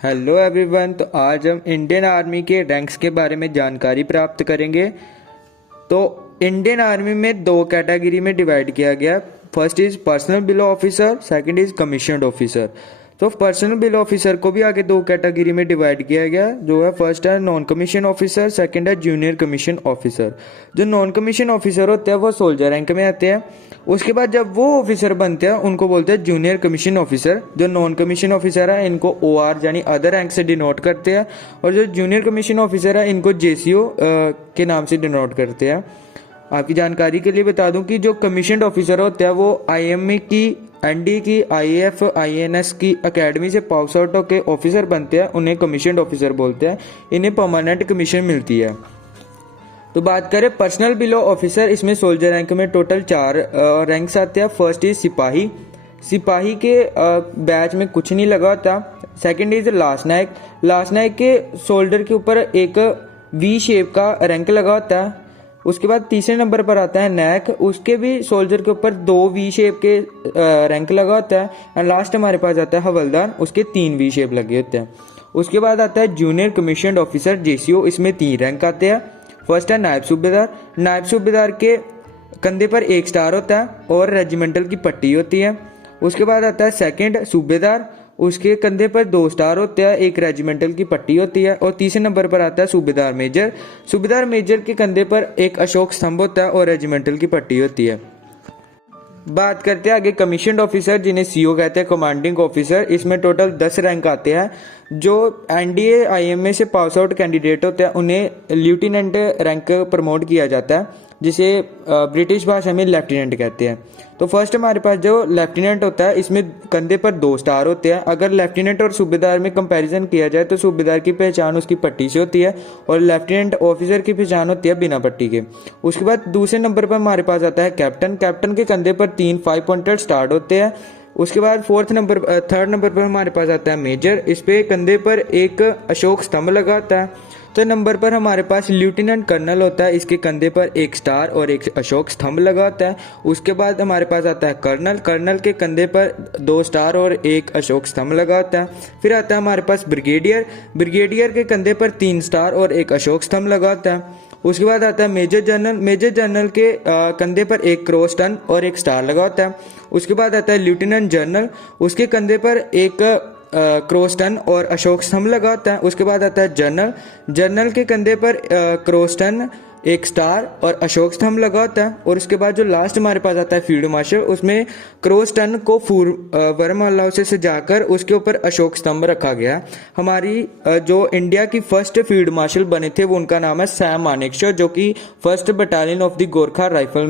Hello everyone. तो आज हम इंडियन आर्मी के रैंक्स के बारे में जानकारी प्राप्त करेंगे। तो इंडियन आर्मी में दो कैटेगरी में डिवाइड किया गया। First is personal below officer, second is commissioned officer. तो पर्सनल बिलो ऑफिसर को भी आगे दो कैटेगरी में डिवाइड किया गया, जो है फर्स्ट है नॉन कमीशन ऑफिसर, सेकंड है जूनियर कमीशन ऑफिसर। जो नॉन कमीशन ऑफिसर होते हैं वो सोल्जर रैंक में आते हैं। उसके बाद जब वो ऑफिसर बनते हैं उनको बोलते हैं जूनियर कमीशन ऑफिसर। जो नॉन कमीशन ऑफिसर है इनको OR यानी अदर रैंक से डिनोट करते हैं, और जो जूनियर कमीशन ऑफिसर है इनको JCO के नाम से डिनोट करते हैं। आपकी जानकारी के लिए बता दूं कि जो कमीशन्ड ऑफिसर होते हैं वो IME की, ND की, IAF, INS की अकेडमी से पास आउट होकर ऑफिसर बनते हैं, उन्हें कमीशन्ड ऑफिसर बोलते हैं। इन्हें परमानेंट कमीशन मिलती है। तो बात करें पर्सनल बिलो ऑफिसर, इसमें सोल्जर रैंक में टोटल 4 रैंक्स आते हैं। फर्स्ट इज सिपाही। सिपाही के बैच में कुछ नहीं लगा होता। Second is last Naik. Last Naik के शोल्डर के ऊपर एक V शेप का रैंक लगा होता है। उसके बाद तीसरे नंबर पर आता है नायक, उसके भी सोल्जर के ऊपर 2 V शेप के रैंक लगा होता है। एंड लास्ट हमारे पास आता है हवलदार, उसके 3 V शेप लगे होते हैं। उसके बाद आता है जूनियर कमीशन्ड ऑफिसर JCO, इसमें 3 रैंक आते हैं। फर्स्ट है नायब सूबेदार। नायब सूबेदार के कंधे पर 1 स्टार होता है और रेजिमेंटल की पट्टी होती है। उसके बाद आता है सेकंड सूबेदार, उसके कंधे पर 2 स्टार होते हैं, 1 रेजिमेंटल की पट्टी होती है। और तीसरे नंबर पर आता है सूबेदार मेजर। सूबेदार मेजर के कंधे पर एक अशोक स्तंभ होता है और रेजिमेंटल की पट्टी होती है। बात करते हैं आगे कमीशन्ड ऑफिसर, जिन्हें CO कहते हैं, कमांडिंग ऑफिसर। इसमें टोटल 10 रैंक आते हैं। जो NDA IMA से पास आउट कैंडिडेट होते हैं उन्हें लेफ्टिनेंट रैंक प्रमोट किया जाता है, जिसे ब्रिटिश भाषा में लेफ्टिनेंट कहते हैं। तो फर्स्ट हमारे पास जो लेफ्टिनेंट होता है, इसमें कंधे पर 2 स्टार होते हैं। अगर लेफ्टिनेंट और सूबेदार में कंपैरिजन किया जाए तो सूबेदार की पहचान उसकी पट्टी से होती है और लेफ्टिनेंट ऑफिसर की पहचान होती है बिना पट्टी के। उसके बाद दूसरे नंबर पर हमारे पास आता है कैप्टन। कैप्टन के कंधे पर 3 5 पॉइंटेड स्टार होते हैं। उसके बाद थर्ड नंबर पर हमारे पास आता है मेजर। इस पे कंधे पर एक अशोक स्तंभ लगा होता है। तो नंबर पर हमारे पास लेफ्टिनेंट कर्नल होता है, इसके कंधे पर 1 स्टार और 1 अशोक स्तंभ लगा होता है। उसके बाद हमारे पास आता है कर्नल। कर्नल के कंधे पर 2 स्टार और 1 अशोक स्तंभ लगा होता है। फिर आता है हमारे पास ब्रिगेडियर। ब्रिगेडियर के कंधे पर 3 स्टार और 1 अशोक स्तंभ लगा होता है। उसके बाद आता है मेजर जनरल। मेजर जनरल के कंधे पर 1 क्रॉस टन और 1 स्टार लगा होता है। उसके बाद आता है लेफ्टिनेंट जनरल, उसके कंधे पर 1 क्रॉस टन और अशोक स्तंभ लगा होता है। उसके बाद आता है जनरल। जनरल के कंधे पर क्रॉस टन, 1 स्टार और अशोक स्तंभ लगा होता है। और उसके बाद जो लास्ट हमारे पास आता है फील्ड मार्शल, उसमें क्रॉस टन को वरमालाओं से सजाकर उसके ऊपर अशोक स्तंभ रखा गया। हमारी जो इंडिया की फर्स्ट फील्ड मार्शल बने थे वो उनका नाम है सैम मानेकशॉ, जो कि 1st battalion of the Gorkha rifle